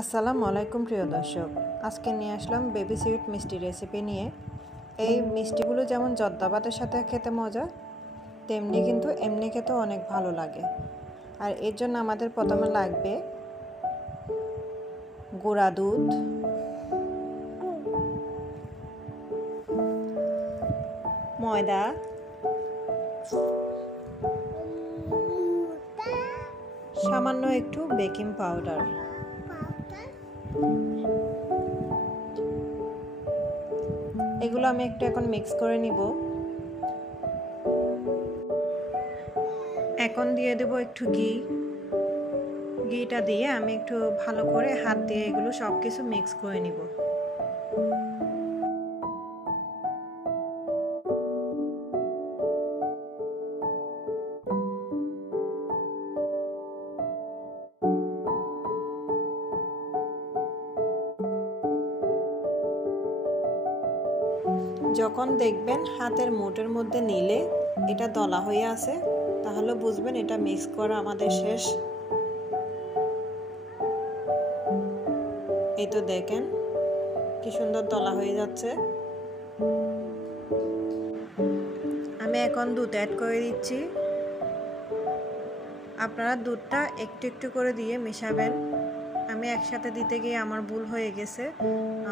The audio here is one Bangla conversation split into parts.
আসসালামু আলাইকুম প্রিয় দর্শক, আজকে নিয়ে আসলাম বেবি সুইট মিষ্টি রেসিপি নিয়ে। এই মিষ্টিগুলো যেমন জর্দা ভাতের সাথে খেতে মজা, তেমনি কিন্তু এমনি খেতে অনেক ভালো লাগে। আর এর জন্য আমাদের প্রথমে লাগবে গুঁড়া দুধ, ময়দা, সামান্য একটু বেকিং পাউডার। এগুলো আমি একটু এখন মিক্স করে নিব। এখন দিয়ে দেব একটু ঘিটা দিয়ে আমি একটু ভালো করে হাত দিয়ে এগুলো সব কিছু মিক্স করে নিব। যখন দেখবেন হাতের মুঠের মধ্যে নিলে এটা দলা হয়ে আছে, তাহলে বুঝবেন এটা মিক্স করা আমাদের শেষ। এই তো দেখেন কি সুন্দর দলা হয়ে যাচ্ছে। আমি এখন দুধ অ্যাড করে দিচ্ছি। আপনারা দুধটা একটু একটু করে দিয়ে মেশাবেন। আমি একসাথে দিতে গিয়ে আমার ভুল হয়ে গেছে,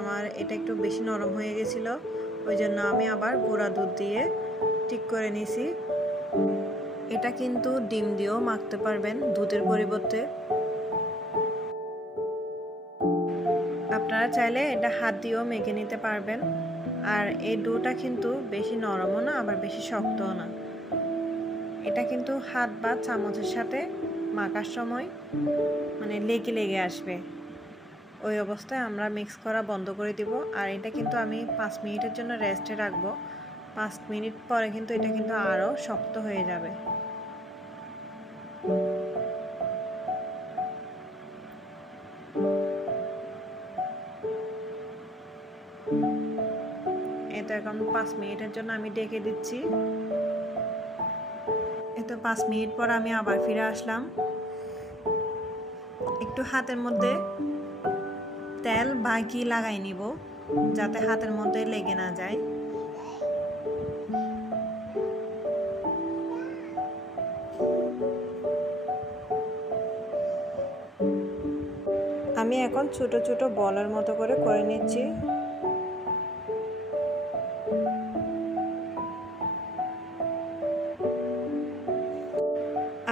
আমার এটা একটু বেশি নরম হয়ে গেছিল, ওই জন্য আমি আবার গুঁড়া দুধ দিয়ে ঠিক করে নিছি। এটা কিন্তু ডিম দিয়েও মাখতে পারবেন দুধের পরিবর্তে। আপনারা চাইলে এটা হাত দিয়েও মেখে নিতে পারবেন। আর এই ডোটা কিন্তু বেশি নরমও না, আবার বেশি শক্তও না। এটা কিন্তু হাত বা চামচের সাথে মাখার সময় মানে লেগে লেগে আসবে, ওই অবস্থায় আমরা মিক্স করা বন্ধ করে দিব। আর এটা কিন্তু আমি 5 মিনিটের জন্য রেস্টে রাখবো। 5 মিনিট পরে কিন্তু এটা কিন্তু আরও শক্ত হয়ে যাবে। এটা এখন 5 মিনিটের জন্য আমি ঢেকে দিচ্ছি। এটা 5 মিনিট পর আমি আবার ফিরে আসলাম। একটু হাতের মধ্যে তেল বা ঘি লাগাই নিব, যাতে হাতের মধ্যে লেগে না যায়। আমি এখন ছোট ছোট বলের মতো করে নিচ্ছি।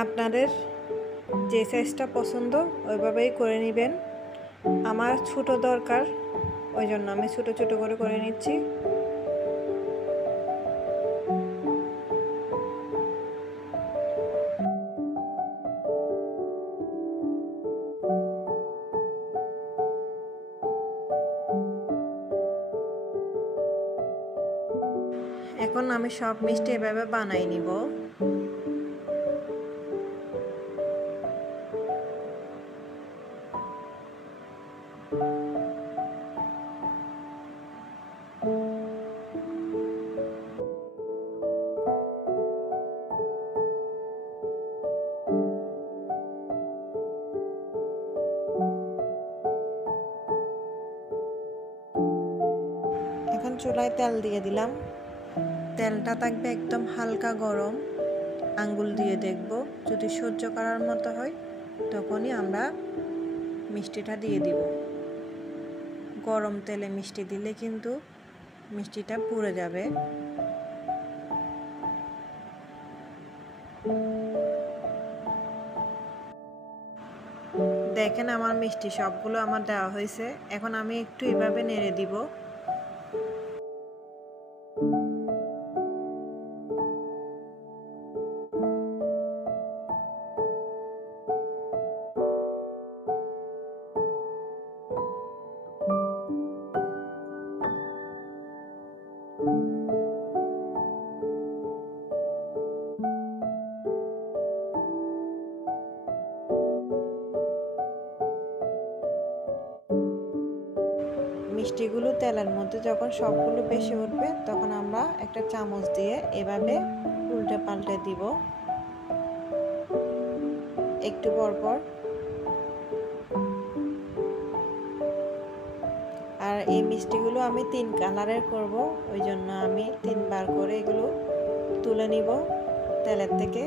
আপনাদের যে সাইজটা পছন্দ ওইভাবেই করে নেবেন। আমার ছোট দরকার, ওই জন্য আমি ছোট ছোট করে নিচ্ছি। এখন আমি সব মিষ্টি এভাবে বানাই নিব। এখন চুলায় তেল দিয়ে দিলাম। তেলটা থাকবে একদম হালকা গরম। আঙ্গুল দিয়ে দেখব, যদি সহ্য করার মতো হয় তখনই আমরা মিষ্টিটা দিয়ে দিব। গরম তেলে মিষ্টি দিলে কিন্তু মিষ্টিটা পুড়ে যাবে। দেখেন আমার মিষ্টি সবগুলো আমার দেওয়া হয়েছে। এখন আমি একটু এভাবে নেড়ে দিব। মিষ্টিগুলো তেলের মধ্যে যখন সবগুলো বেশি উঠবে, তখন আমরা একটা চামচ দিয়ে এভাবে উল্টে পাল্টে দিব একটু পর পর। এই মিষ্টিগুলো আমি 3 কালারের করব, ওই জন্য আমি 3 বার করে এগুলো তুলে নিব তেলের থেকে।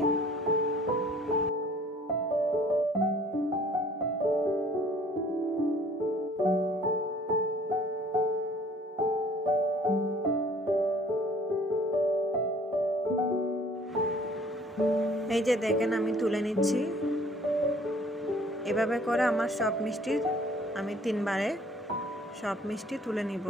এই যে দেখেন আমি তুলে নিচ্ছি। এভাবে করে আমার সব মিষ্টি আমি 3 বারে সব মিষ্টি তুলে নিব।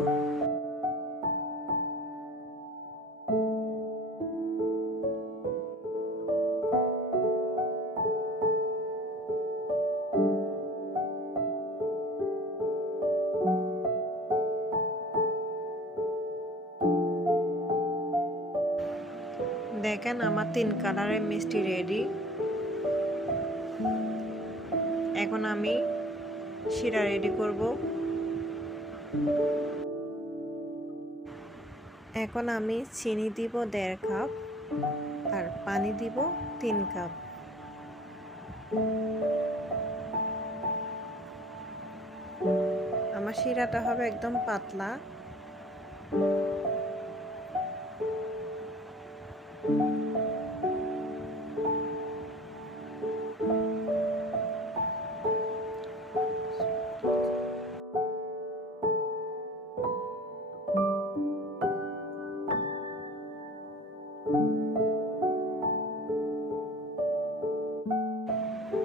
দেখেন আমার 3 কালারের মিষ্টি রেডি। এখন আমি শিরা রেডি করব। এখন আমি চিনি দিব 1.5 কাপ আর পানি দিব 3 কাপ। আমার শিরাটা হবে একদম পাতলা।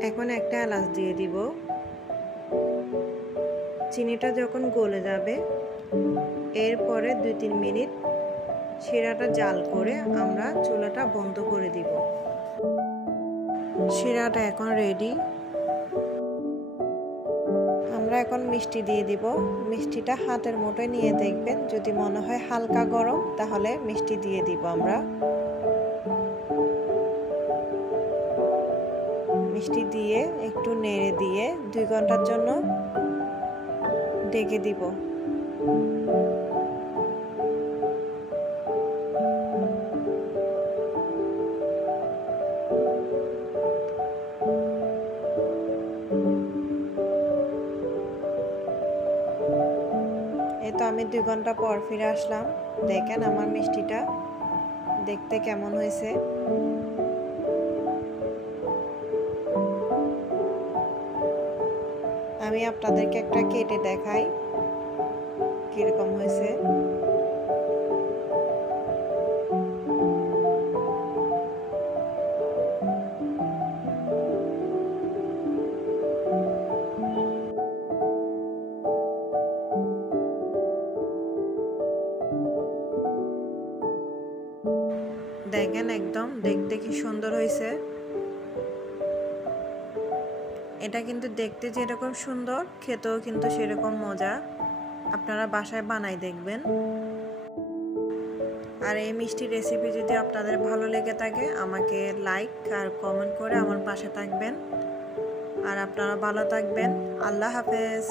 এখন একটা এলাচ দিয়ে দিব। চিনিটা যখন গলে যাবে এরপরে 2-3 মিনিট শিরাটা জাল করে আমরা চুলাটা বন্ধ করে দিব। শিরাটা এখন রেডি। আমরা এখন মিষ্টি দিয়ে দিব। মিষ্টিটা হাতের মুঠোয় নিয়ে দেখবেন, যদি মনে হয় হালকা গরম তাহলে মিষ্টি দিয়ে দিব। আমরা মিষ্টি দিয়ে একটু নেড়ে দিয়ে 2 ঘন্টার জন্য ঢেকে দিব। এই তো আমি 2 ঘন্টা পর ফিরে আসলাম। দেখেন আমার মিষ্টিটা দেখতে কেমন হয়েছে। আমি আপনাদেরকে একটা কেটে দেখাই কিরকম হয়েছে। দেখেন একদম দেখতে কি সুন্দর হয়েছে। এটা কিন্তু দেখতে যেরকম সুন্দর, খেতেও কিন্তু সেরকম মজা। আপনারা বাসায় বানাই দেখবেন। আর এই মিষ্টি রেসিপি যদি আপনাদের ভালো লেগে থাকে আমাকে লাইক আর কমেন্ট করে আমার পাশে থাকবেন। আর আপনারা ভালো থাকবেন। আল্লাহ হাফেজ।